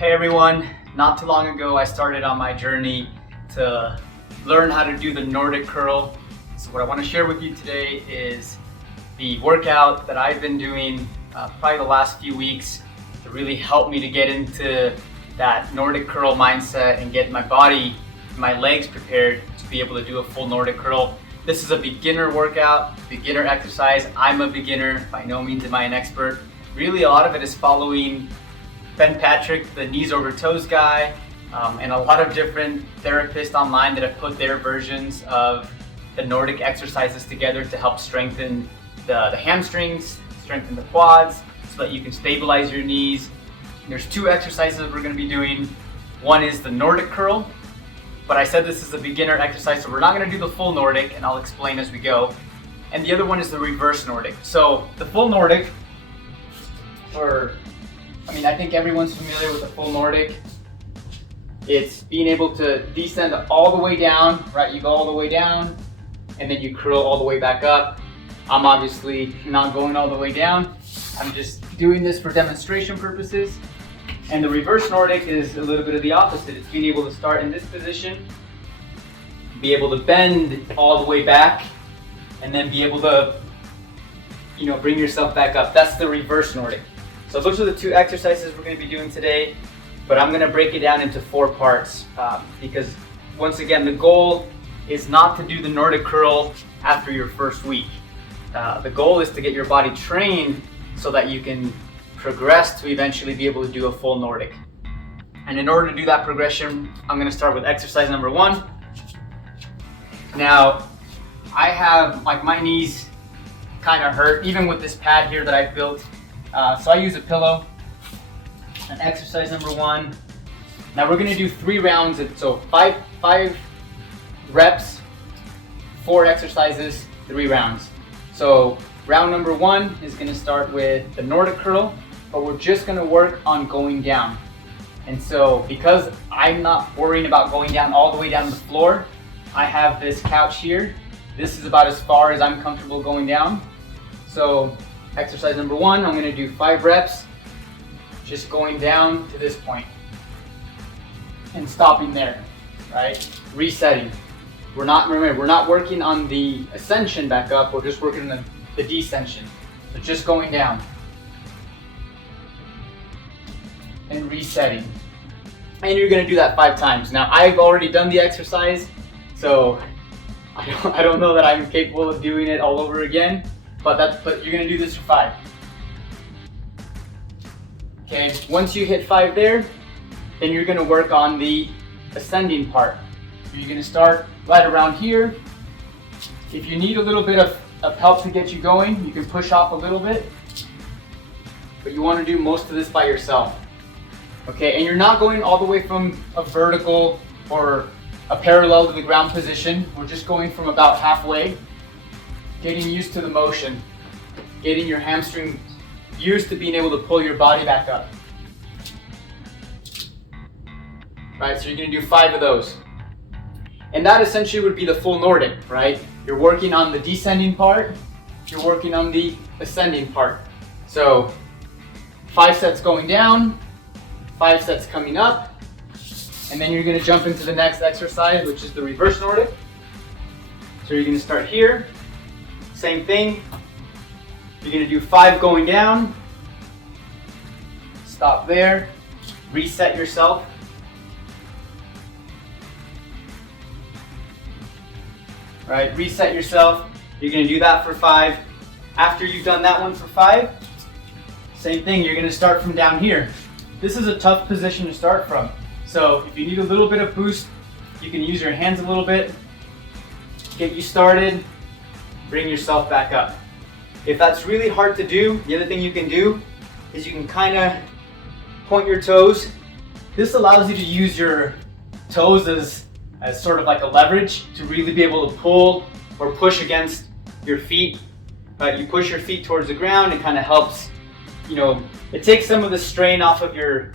Hey everyone, not too long ago I started on my journey to learn how to do the Nordic curl. So what I want to share with you today is the workout that I've been doing probably the last few weeks to really help me to get into that Nordic curl mindset and get my body, my legs prepared to be able to do a full Nordic curl. This is a beginner workout, beginner exercise. I'm a beginner, by no means am I an expert. Really a lot of it is following Ben Patrick, the knees over toes guy, and a lot of different therapists online that have put their versions of the Nordic exercises together to help strengthen the hamstrings, strengthen the quads, so that you can stabilize your knees. There's two exercises we're going to be doing. One is the Nordic curl, but I said this is a beginner exercise, so we're not going to do the full Nordic, and I'll explain as we go. And the other one is the reverse Nordic. So the full Nordic, I think everyone's familiar with the full Nordic. It's being able to descend all the way down, right? You go all the way down and then you curl all the way back up. I'm obviously not going all the way down. I'm just doing this for demonstration purposes. And the reverse Nordic is a little bit of the opposite. It's being able to start in this position, be able to bend all the way back, and then be able to, bring yourself back up. That's the reverse Nordic. So those are the two exercises we're going to be doing today, but I'm going to break it down into 4 parts because once again, the goal is not to do the Nordic curl after your first week. The goal is to get your body trained so that you can progress to eventually be able to do a full Nordic. And in order to do that progression, I'm going to start with exercise number 1. Now, I have my knees kind of hurt, even with this pad here that I've built. So I use a pillow. And exercise number 1. Now we're going to do 3 rounds. So five reps, 4 exercises, 3 rounds. So round number 1 is going to start with the Nordic curl, but we're just going to work on going down. And so because I'm not worrying about going down all the way down to the floor, I have this couch here. This is about as far as I'm comfortable going down. So exercise number 1, I'm going to do 5 reps, just going down to this point and stopping there, right? Resetting. We're not working on the ascension back up, we're just working on the descension. So just going down and resetting. And you're going to do that 5 times. Now I've already done the exercise, so I don't know that I'm capable of doing it all over again. But you're going to do this for 5. Okay, once you hit 5 there, then you're going to work on the ascending part. You're going to start right around here. If you need a little bit of help to get you going, you can push off a little bit. But you want to do most of this by yourself. Okay, and you're not going all the way from a vertical or a parallel to the ground position. We're just going from about halfway. Getting used to the motion, getting your hamstring used to being able to pull your body back up. Right, so you're going to do 5 of those. And that essentially would be the full Nordic, right? You're working on the descending part, you're working on the ascending part. So 5 sets going down, 5 sets coming up, and then you're going to jump into the next exercise, which is the reverse Nordic. So you're going to start here. Same thing, you're going to do 5 going down, stop there, reset yourself. Right, reset yourself, you're going to do that for 5. After you've done that one for 5, same thing, you're going to start from down here. This is a tough position to start from, so if you need a little bit of boost, you can use your hands a little bit, get you started. Bring yourself back up. If that's really hard to do, the other thing you can do is you can kind of point your toes. This allows you to use your toes as sort of like a leverage to really be able to pull or push against your feet. You push your feet towards the ground, it kind of helps, it takes some of the strain off of your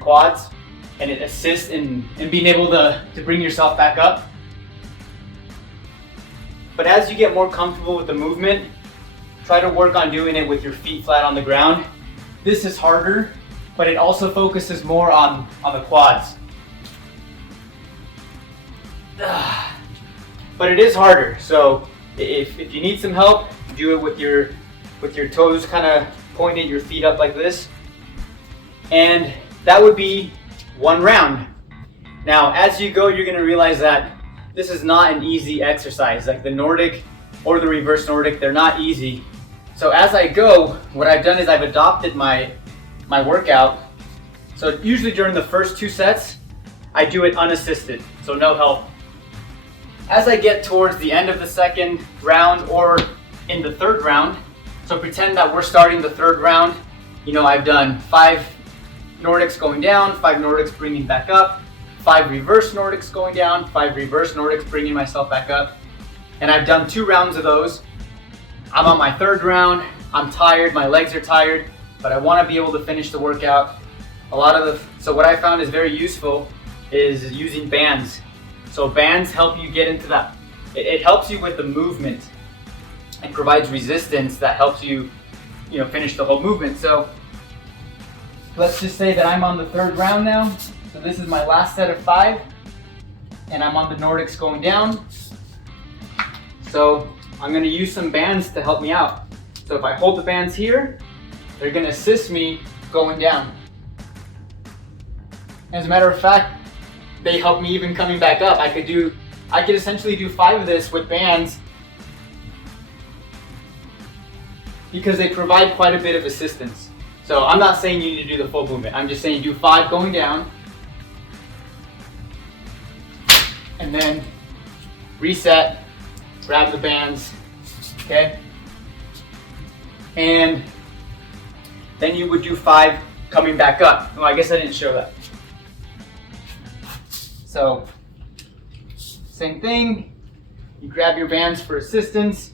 quads, and it assists in being able to bring yourself back up. But as you get more comfortable with the movement, try to work on doing it with your feet flat on the ground. This is harder but it also focuses more on the quads. But it is harder, so if you need some help, do it with your toes kind of pointed, your feet up like this. And that would be one round. Now, as you go, you're going to realize that this is not an easy exercise. Like the Nordic or the reverse Nordic, they're not easy. So as I go, what I've done is I've adopted my workout. So usually during the first 2 sets, I do it unassisted, so no help. As I get towards the end of the second round or in the third round, so pretend that we're starting the third round, I've done 5 Nordics going down, 5 Nordics bringing back up, 5 reverse Nordics going down, 5 reverse Nordics bringing myself back up. And I've done 2 rounds of those. I'm on my third round, I'm tired, my legs are tired, but I want to be able to finish the workout. So what I found is very useful is using bands. So bands help you get into that. It helps you with the movement. It provides resistance that helps you, finish the whole movement. So let's just say that I'm on the third round now. So this is my last set of 5, and I'm on the Nordics going down. So I'm going to use some bands to help me out. So if I hold the bands here, they're going to assist me going down. As a matter of fact, they help me even coming back up. I could essentially do 5 of this with bands because they provide quite a bit of assistance. So I'm not saying you need to do the full movement. I'm just saying do 5 going down and then reset, grab the bands, okay? And then you would do 5 coming back up. Well, I guess I didn't show that. So, same thing, you grab your bands for assistance,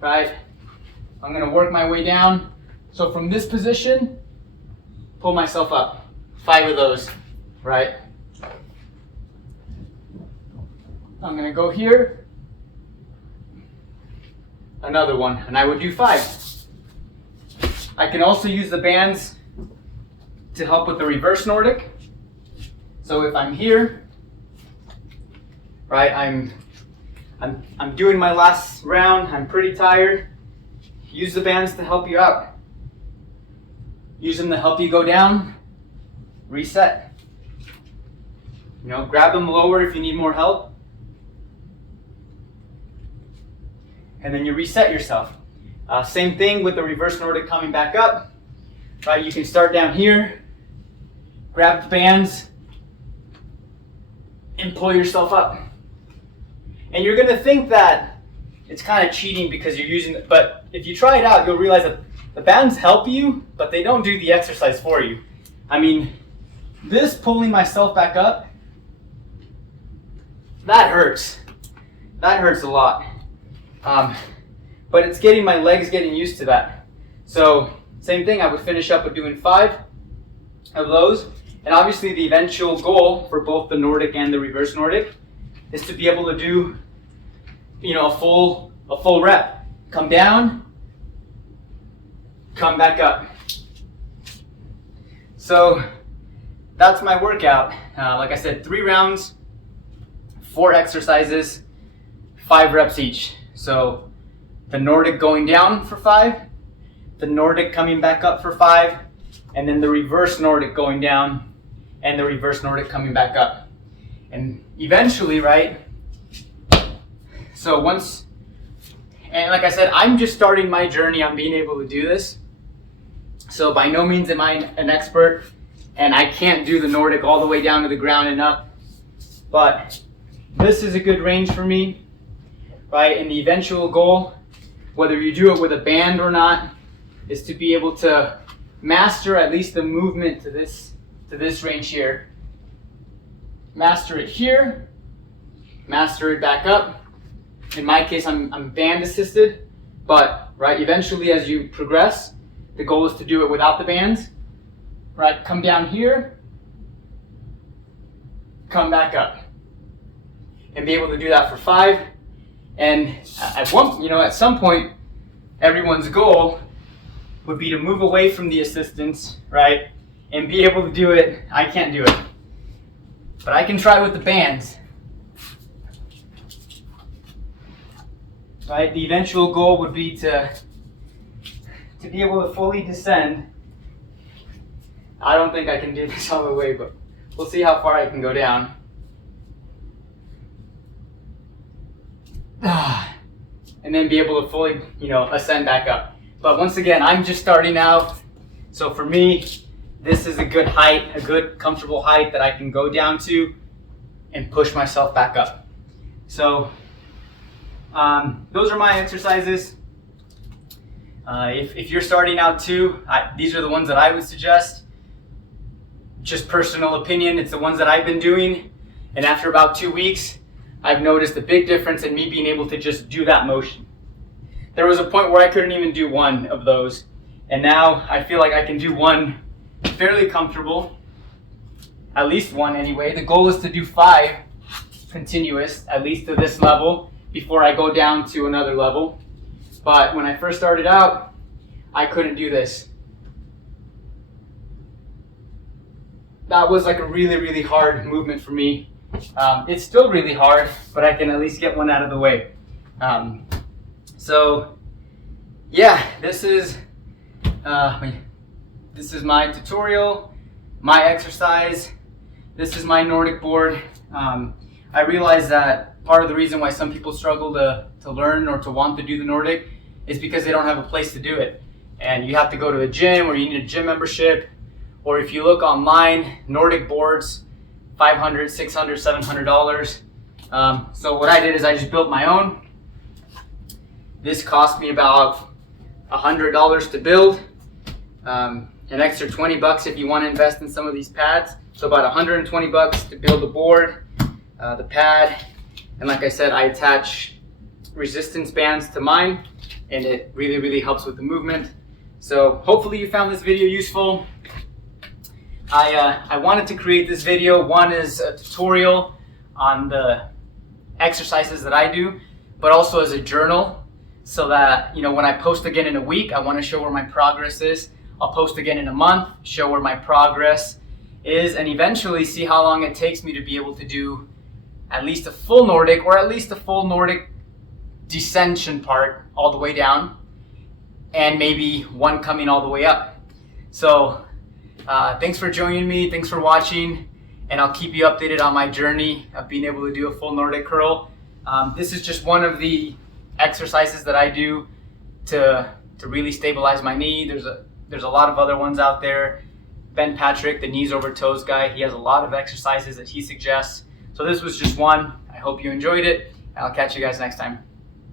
right? I'm gonna work my way down. So from this position, pull myself up. 5 of those, right? I'm gonna go here, another one, and I would do 5. I can also use the bands to help with the reverse Nordic. So if I'm here, right, I'm doing my last round, I'm pretty tired. Use the bands to help you out. Use them to help you go down, reset. Grab them lower if you need more help. And then you reset yourself. Same thing with the reverse Nordic coming back up. Right, you can start down here, grab the bands, and pull yourself up. And you're gonna think that it's kind of cheating because you're using it, but if you try it out, you'll realize that the bands help you, but they don't do the exercise for you. I mean, this pulling myself back up, that hurts. That hurts a lot. But it's getting my legs getting used to that. So same thing, I would finish up with doing 5 of those. And obviously the eventual goal for both the Nordic and the reverse Nordic is to be able to do, a full rep. Come down, come back up. So that's my workout. Like I said, 3 rounds, 4 exercises, 5 reps each. So the Nordic going down for 5, the Nordic coming back up for 5, and then the reverse Nordic going down and the reverse Nordic coming back up. And eventually, right, so once, and like I said, I'm just starting my journey on being able to do this. So by no means am I an expert, and I can't do the Nordic all the way down to the ground and up, but this is a good range for me, right? And the eventual goal, whether you do it with a band or not, is to be able to master at least the movement to this range here. Master it here, master it back up. In my case, I'm band assisted, but right, eventually as you progress, the goal is to do it without the bands. Right, come down here, come back up, and be able to do that for 5. And at some point, everyone's goal would be to move away from the assistance, right, and be able to do it. I can't do it, but I can try with the bands. Right? The eventual goal would be to be able to fully descend. I don't think I can do this all the way, but we'll see how far I can go down. And then be able to fully, ascend back up. But once again, I'm just starting out. So for me, this is a good height, a good comfortable height that I can go down to and push myself back up. So those are my exercises. If you're starting out too, these are the ones that I would suggest. Just personal opinion, it's the ones that I've been doing. And after about 2 weeks, I've noticed a big difference in me being able to just do that motion. There was a point where I couldn't even do one of those. And now I feel like I can do one fairly comfortable. At least one anyway. The goal is to do 5 continuous, at least to this level, before I go down to another level. But when I first started out, I couldn't do this. That was like a really, really hard movement for me. It's still really hard, but I can at least get one out of the way. So yeah, this is my tutorial, my exercise. This is my Nordic board. I realize that part of the reason why some people struggle to learn or to want to do the Nordic is because they don't have a place to do it. And you have to go to a gym, or you need a gym membership. Or if you look online, Nordic boards, $500, $600, $700. So what I did is I just built my own. This cost me about $100 to build. An extra $20 if you want to invest in some of these pads. So about $120 to build the board, the pad, and like I said, I attach resistance bands to mine, and it really, really helps with the movement. So hopefully you found this video useful. I wanted to create this video. One is a tutorial on the exercises that I do, but also as a journal, so that when I post again in a week, I want to show where my progress is. I'll post again in a month, show where my progress is, and eventually see how long it takes me to be able to do at least a full Nordic, or at least a full Nordic descension part all the way down, and maybe one coming all the way up. So thanks for joining me, thanks for watching, and I'll keep you updated on my journey of being able to do a full Nordic curl. This is just one of the exercises that I do to really stabilize my knee. There's a lot of other ones out there. Ben Patrick, the knees over toes guy, he has a lot of exercises that he suggests. So this was just one. I hope you enjoyed it, and I'll catch you guys next time.